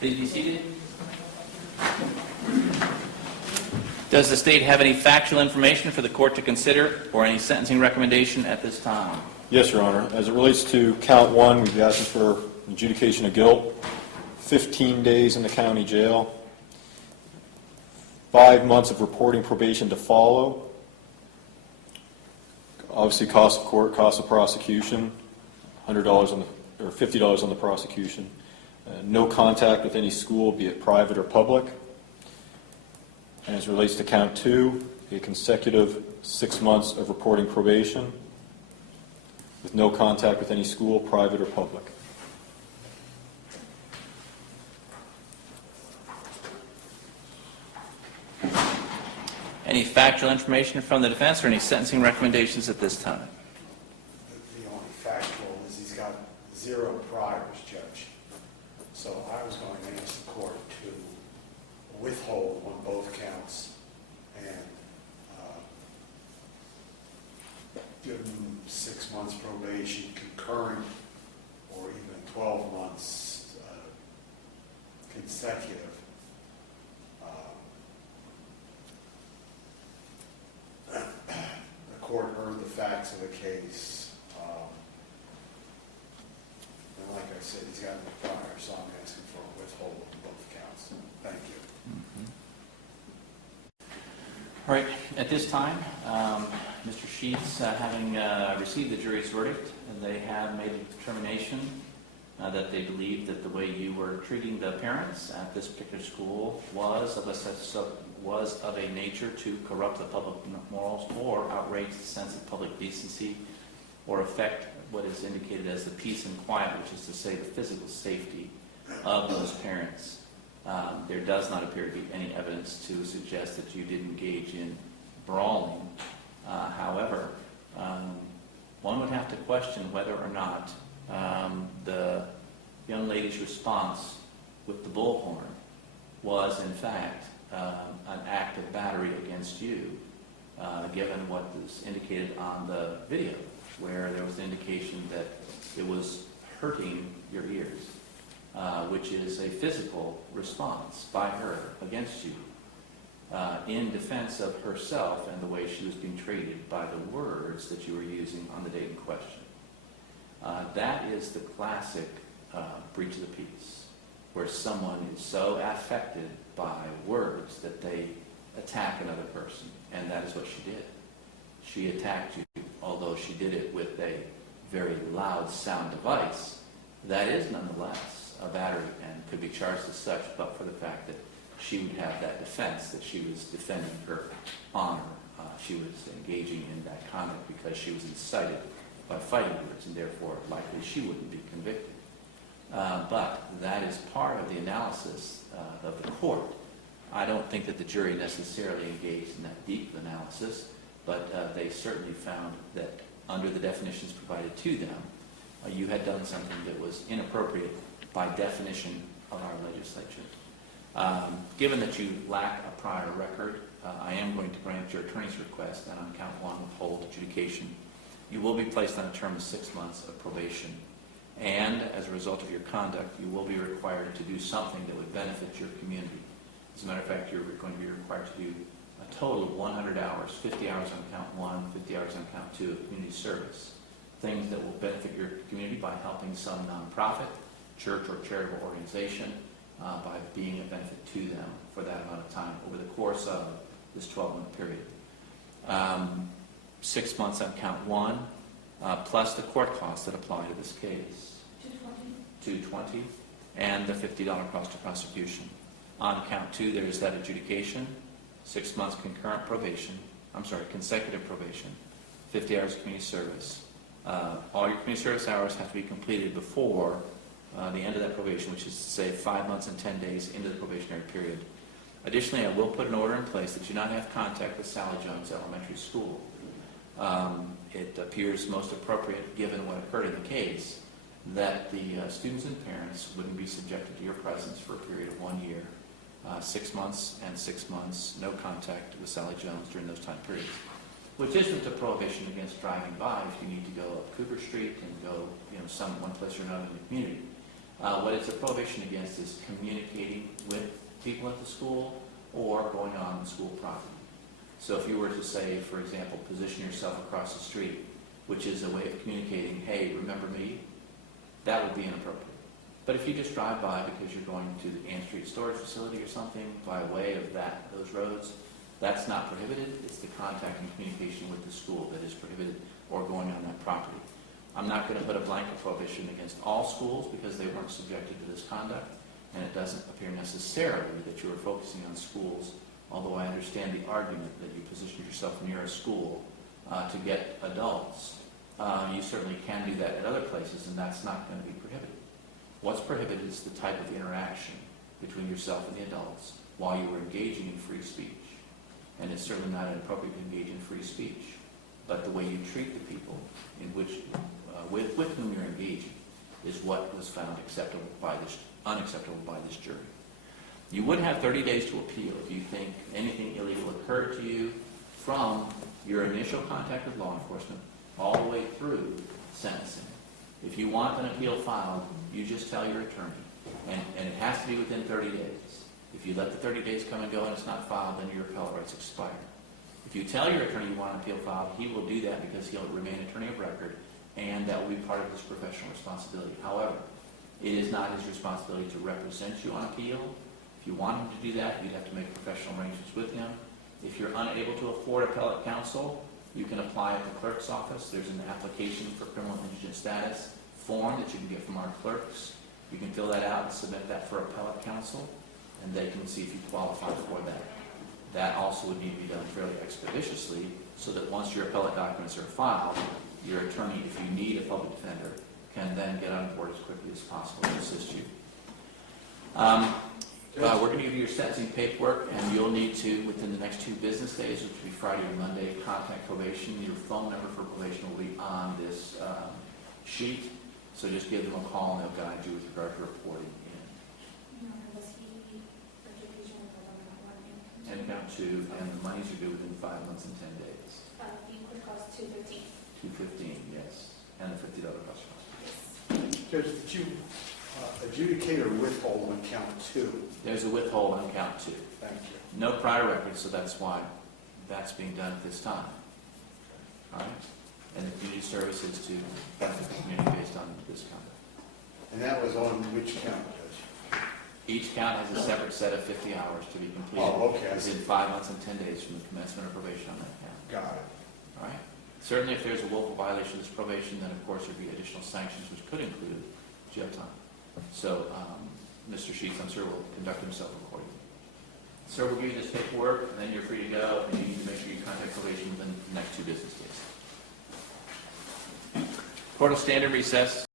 Please be seated. Does the state have any factual information for the court to consider or any sentencing recommendation at this time? Yes, Your Honor. As it relates to count one, we've asked for adjudication of guilt, 15 days in the county jail, 5 months of reporting probation to follow, obviously cost of court, cost of prosecution, $100 on the, or $50 on the prosecution, no contact with any school, be it private or public. And as it relates to count two, a consecutive 6 months of reporting probation with no contact with any school, private or public. Any factual information from the defense or any sentencing recommendations at this time? The only factual is he's got 0 priors, Judge. So I was going to ask the court to withhold on both counts and give him 6 months probation concurrent or even 12 months consecutive. The court heard the facts of the case. And like I said, he's got no prior, so I'm asking for a withhold on both counts. Thank you. All right. At this time, Mr. Sheets, having received the jury's verdict, they have made a determination that they believe that the way you were treating the parents at this particular school was of a nature to corrupt the public morals or outrage the sense of public decency or affect what is indicated as the peace and quiet, which is to say the physical safety of those parents. There does not appear to be any evidence to suggest that you did engage in brawling. However, one would have to question whether or not the young lady's response with the bullhorn was, in fact, an act of battery against you, given what was indicated on the video, where there was an indication that it was hurting your ears, which is a physical response by her against you in defense of herself and the way she was being treated by the words that you were using on the date in question. That is the classic breach of the peace, where someone is so affected by words that they attack another person, and that is what she did. She attacked you, although she did it with a very loud sound device. That is nonetheless a battery and could be charged as such, but for the fact that she would have that defense that she was defending her honor. She was engaging in that conduct because she was incited by fighting words, and therefore likely she wouldn't be convicted. But that is part of the analysis of the court. I don't think that the jury necessarily engaged in that deep analysis, but they certainly found that under the definitions provided to them, you had done something that was inappropriate by definition of our legislature. Given that you lack a prior record, I am going to grant your attorney's request and on count one withhold adjudication. You will be placed on a term of 6 months of probation, and as a result of your conduct, you will be required to do something that would benefit your community. As a matter of fact, you're going to be required to do a total of 100 hours, 50 hours on count one, 50 hours on count two of community service. Things that will benefit your community by helping some nonprofit, church, or charitable organization by being a benefit to them for that amount of time over the course of this 12-month period. 6 months on count one, plus the court costs that apply to this case. $220, and the $50 cost of prosecution. On count two, there is that adjudication, 6 months concurrent probation, consecutive probation, 50 hours of community service. All your community service hours have to be completed before the end of that probation, which is to say 5 months and 10 days into the probationary period. Additionally, I will put an order in place that you not have contact with Sally Jones Elementary School. It appears most appropriate, given what occurred in the case, that the students and parents wouldn't be subjected to your presence for a period of 1 year. 6 months and 6 months, no contact with Sally Jones during those time periods. Which isn't a prohibition against driving by if you need to go up Cooper Street and go, one place or another in the community. What it's a prohibition against is communicating with people at the school or going on the school property. So if you were to say, for example, position yourself across the street, which is a way of communicating, hey, remember me, that would be inappropriate. But if you just drive by because you're going to the Ann Street storage facility or something by way of those roads, that's not prohibited. It's the contact and communication with the school that is prohibited or going on that property. I'm not going to put a blanket prohibition against all schools because they weren't subjected to this conduct, and it doesn't appear necessarily that you are focusing on schools, although I understand the argument that you position yourself near a school to get adults. You certainly can do that at other places, and that's not going to be prohibited. What's prohibited is the type of interaction between yourself and the adults while you were engaging in free speech. And it's certainly not inappropriate to engage in free speech, but the way you treat the people in which, with whom you're engaging is what was found unacceptable by this jury. You would have 30 days to appeal if you think anything illegal occurred to you from your initial contact with law enforcement all the way through sentencing. If you want an appeal filed, you just tell your attorney, and it has to be within 30 days. If you let the 30 days come and go and it's not filed, then your appellate rights expire. If you tell your attorney you want an appeal filed, he will do that because he'll remain attorney of record, and that will be part of his professional responsibility. However, it is not his responsibility to represent you on appeal. If you want him to do that, you'd have to make professional arrangements with him. If you're unable to afford appellate counsel, you can apply at the clerk's office. There's an application for criminal indigent status form that you can get from our clerks. You can fill that out and submit that for appellate counsel, and they can see if you qualify for that. That also would need to be done fairly expeditiously, so that once your appellate documents are filed, your attorney, if you need a public defender, can then get on board as quickly as possible to assist you. We're going to give you your sentencing paperwork, and you'll need to, within the next 2 business days, which will be Friday or Monday, contact probation. Your phone number for probation will be on this sheet, so just give them a call and they'll guide you with regard to reporting in. And count 2, and the monies are due within 5 months and 10 days. The could cost $215. $215, yes, and the $50 cost. Judge, did you adjudicate or withhold on count 2? There's a withhold on count 2. Thank you. No prior record, so that's why that's being done at this time. All right? And the community service is to benefit the community based on this conduct. And that was on which count, Judge? Each count has a separate set of 50 hours to be completed. Oh, okay. Within 5 months and 10 days from the commencement of probation on that count. Got it. All right? Certainly, if there's a willful violation of this probation, then of course there'd be additional sanctions, which could include jail time. So, Mr. Sheets, I'm sure, will conduct himself accordingly. Sir, we'll give you this paperwork, and then you're free to go, and you need to make sure you contact probation within the next 2 business days. Court will stand in recess.